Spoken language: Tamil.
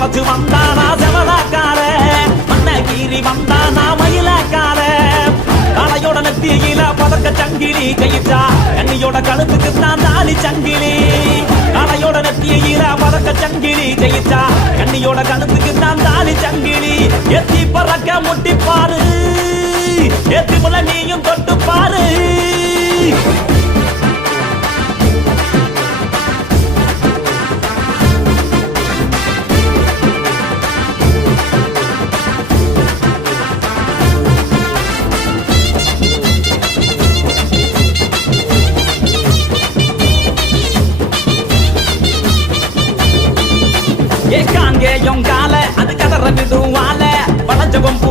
முளைச்சு வந்தானா செவலாக்கார மண்ண கீறி வந்தானா மயிலாக்கார காளையோட நெத்தியில பதக்க சங்கிலி கையிட்டா கண்ணியோட கழுத்துக்கு தான் தாலி சங்கிலி காளையோட நெத்தியில பதக்க சங்கிலி கையிட்டா கண்ணியோட கழுத்துக்கு தான் தாலி சங்கிலி எத்தி பறக்க முட்டி பாரு எத்தி முள்ள நீயும் தொட்டு பாரு காங்கேயம் கால அது கதற விடுவால வளஞ்சவம் பூ